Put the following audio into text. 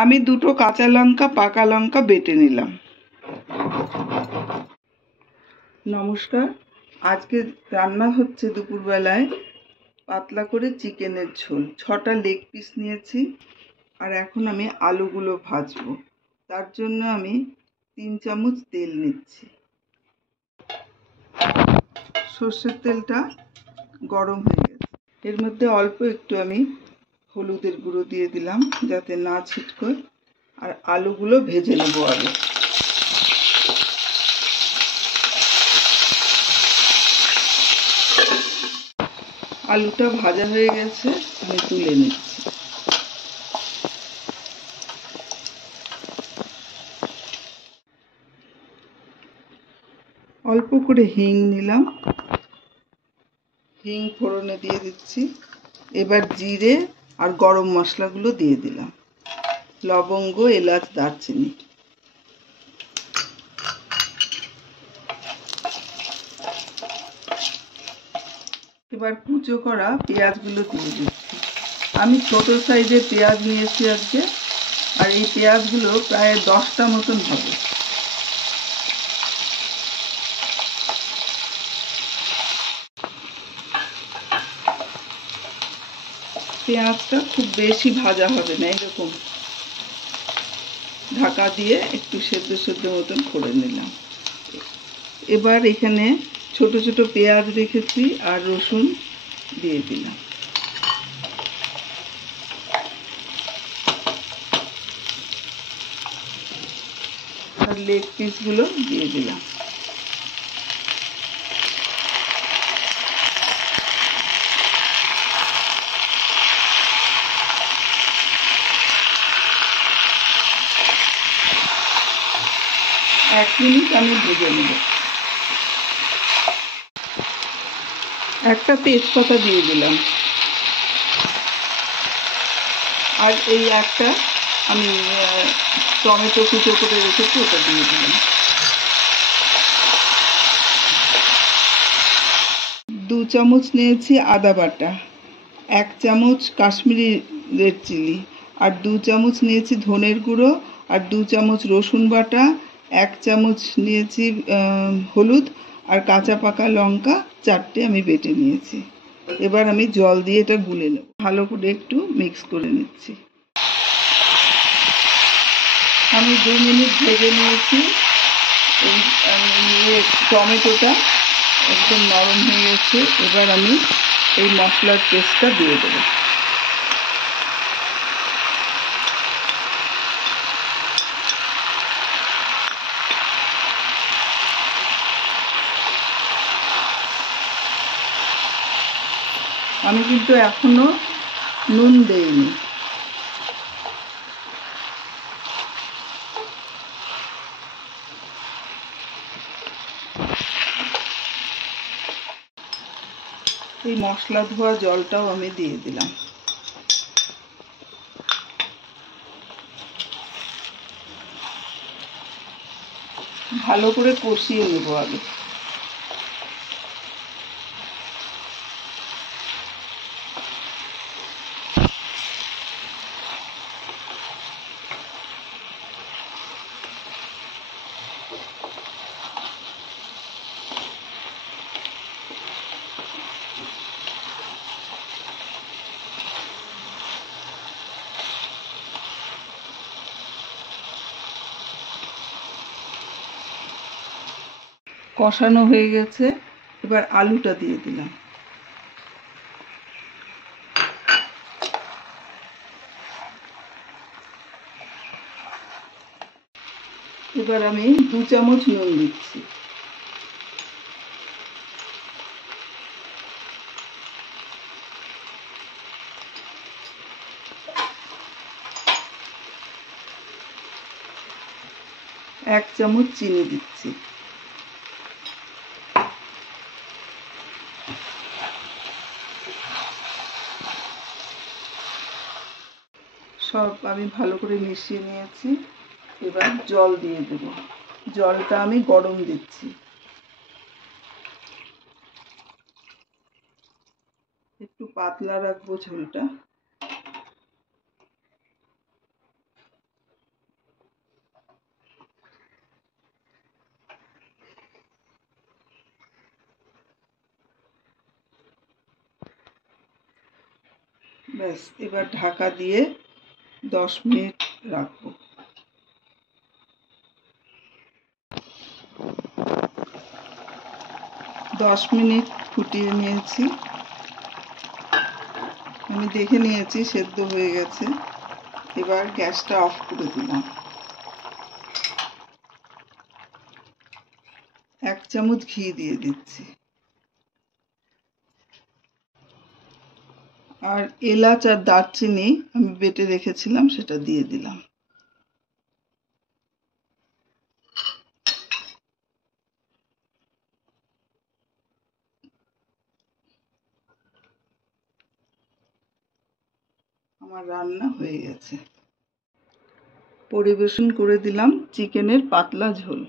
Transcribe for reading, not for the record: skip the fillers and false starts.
আমি দুটো কাঁচা লঙ্কা পাকা লঙ্কা বেটে নিলাম। নমস্কার, আজকে রান্না হচ্ছে দুপুরবেলায় পাতলা করে চিকেনের ঝোল। 6টা লেগ পিস নিয়েছি আর এখন আমি আলুগুলো ভাজবো। তার জন্য আমি 3 চামচ তেল নিচ্ছি। সর্ষের তেলটা গরম হয়ে গেছে, এর মধ্যে অল্প একটু আমি হলুদের গুঁড়ো দিয়ে দিলাম যাতে না ছিটকোয়। আর আলুগুলো ভেজে নেব আগে। আলুটা ভাজা হয়ে গেছে, আমি তুলে নিচ্ছি। অল্প করে হিং নিলাম, হিং ফোড়নে দিয়ে দিচ্ছি। এবার জিরে আর গরম মশলাগুলো দিয়ে দিলাম, লবঙ্গ, এলাচ, দারচিনি। এবার কুচো করা পেঁয়াজগুলো দিয়ে দিচ্ছি। আমি ছোট সাইজের পেঁয়াজ নিয়েছি আজকে, আর এই পেঁয়াজগুলো প্রায় 10টা মতন হবে। পেঁয়াজটা খুব বেশি ভাজা হবে না, এরকম ঢাকা দিয়ে একটু সেদ্ধ সেদ্ধ মতন করে নিলাম। এবার এখানে ছোট ছোট পেঁয়াজ রেখেছি আর রসুন দিয়ে দিলাম। আর লেগ পিসগুলো দিয়ে দিলাম। এক মিনিট আমি ভেজে নেব। একটা তেজপাতা দিয়ে দিলাম, আর এই একটা আমি টমেটো কুচো করে রেখেছি, ওটা দিয়ে দিলাম। 2 চামচ নিয়েছি আদা বাটা, 1 চামচ কাশ্মীরি রেড চিলি, আর 2 চামচ নিয়েছি ধনের গুঁড়ো, আর 2 চামচ রসুন বাটা, 1 চামচ নিয়েছি হলুদ, আর কাঁচা পাকা লঙ্কা 4টে আমি বেটে নিয়েছি। এবার আমি জল দিয়ে এটা গুলে নেব। ভালো করে একটু মিক্স করে নিচ্ছি। আমি 2 মিনিট ভেজে নিয়েছি। টমেটোটা একদম নরম হয়ে গেছে। এবার আমি এই মশলার পেস্টটা দিয়ে দেবো। আমি কিন্তু এখনো নুন দেইনি। এই মশলা ধোয়া জলটাও আমি দিয়ে দিলাম। ভালো করে কষিয়ে নেব আগে। কষানো হয়ে গেছে, এবার আলুটা দিয়ে দিলাম। এবার আমি 2 চামচ নুন দিচ্ছি। এক চামচ চিনি দিচ্ছি। সব আমি ভালো করে মিশিয়ে নিয়েছি। এবার জল দিয়ে দেব। জলটা আমি গরম দিচ্ছি। একটু পাতলা রাখবো ঝোলটা। ব্যাস, এবার ঢাকা দিয়ে 10 মিনিট রাখবো। 10 মিনিট ফুটিয়ে নিয়েছি, আমি দেখে নিয়েছি সেদ্ধ হয়ে গেছে। এবার গ্যাসটা অফ করে দিলাম। 1 চামচ ঘি দিয়ে দিচ্ছি, আর এলাচ আর দারচিনি আমি বেটে রেখেছিলাম সেটা দিয়ে দিলাম। আমার রান্না হয়ে গেছে। পরিবেশন করে দিলাম চিকেনের পাতলা ঝোল।